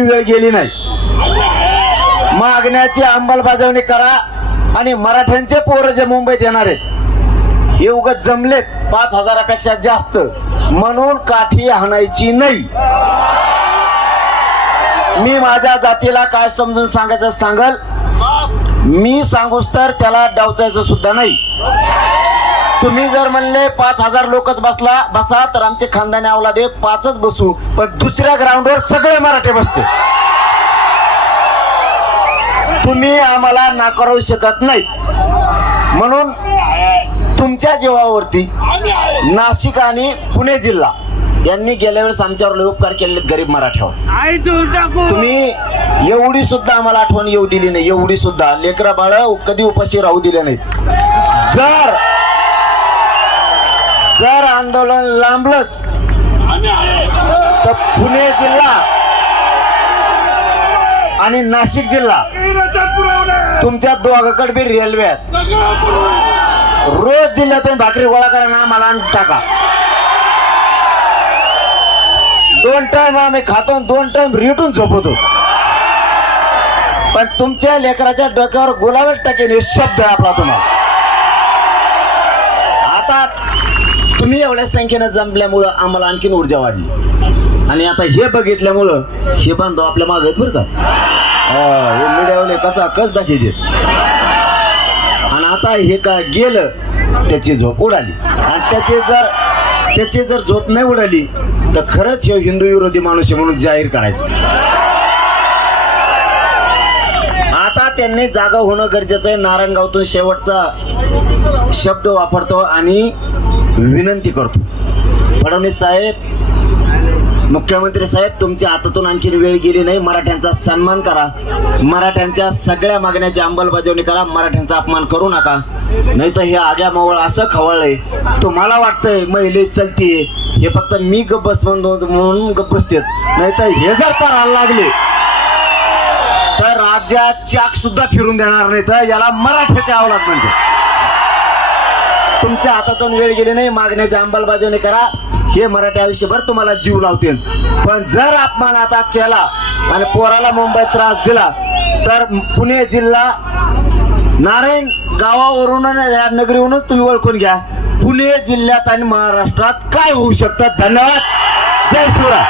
वेळ गेली नाही. मागण्याची अंमलबजावणी करा आणि मराठ्यांचे पोरं जे मुंबईत येणार आहेत हे उगाच जमलेत 5000पेक्षा जास्त म्हणून काठी हाणायची नाही. मी माझ्या जातीला काय समजून सांगायचं सांगल, मी सांगूस तर त्याला डावचायचं सुद्धा नाही. तुम्ही जर म्हणले 5000 लोकच बसा तर आमचे खानदानी अवलादे 5च बसू, पण दुसऱ्या ग्राउंडवर सगळे मराठे बसते. तुम्ही आम्हाला नाकारू शकत नाही. म्हणून तुमच्या जीवावरती नाशिक आणि पुणे जिल्हा यांनी गेल्या वेळेस आमच्यावर लय उपकार केले गरीब मराठ्यावर. तुम्ही एवढी सुद्धा आम्हाला आठवण येऊ दिली नाही, एवढी सुद्धा लेकरा बाळ कधी उपाशी राहू दिले नाहीत. जर आंदोलन लांबलंच तर पुणे जिल्हा आणि नाशिक जिल्हा तुमच्या दोघांकडे बी रेल्वे आहेत. रोज जिल्ह्यातून भाकरी गोळा करा ना मला टाका. 2 टाइम आम्ही खातो, 2 टाइम रिटून झोपतो. पण तुमच्या लेकराच्या डोक्यावर गुलाबच टाकेल हे शब्द आहे आपला तुम्हाला. आता तुम्ही एवढ्या संख्येने जमल्यामुळं आम्हाला आणखीन ऊर्जा वाढली आणि आता हे बघितल्यामुळं हे बांधव आपल्या मागे आहेत बरं का. हे मीडियावाले कसा कस दाखवते आणि आता हे का गेलं त्याची झोप उडाली आणि त्याची जर झोप नाही उडाली तर खरंच हे हिंदू विरोधी माणूस आहे म्हणून जाहीर करायचं. आता त्यांनी जागा होणं गरजेचं आहे. नारायणगावतून शेवटचा शब्द वापरतो आणि विनंती करतो, फडणवीस साहेब, मुख्यमंत्री साहेब, तुमच्या हातातून आणखी वेळ गेली नाही. मराठ्यांचा सन्मान करा, मराठ्यांच्या सगळ्या मागण्याची अंमलबजावणी करा, मराठ्यांचा अपमान करू नका. नाही तर हे आग्या मावळ असं खवळलंय तुम्हाला वाटतंय महिले चलतीये हे फक्त मी गप्पस म्हणून गप्प बसतेत. नाही तर हे जर करायला लागले तर राज्यात चाक सुद्धा फिरून देणार नाही. तर याला मराठ्याचे अवलाद म्हणते. तुमच्या हातातून वेळ गेली नाही, मागण्याची अंमलबजावणी करा. हे मराठी आयुष्यभर तुम्हाला जीव लावतील. पण जर अपमान आता केला आणि पोराला मुंबईत त्रास दिला तर पुणे जिल्हा नारायण गावावरून नगरीवरूनच तुम्ही ओळखून घ्या पुणे जिल्ह्यात आणि महाराष्ट्रात काय होऊ शकतं. धन्यवाद. जय शिवराय.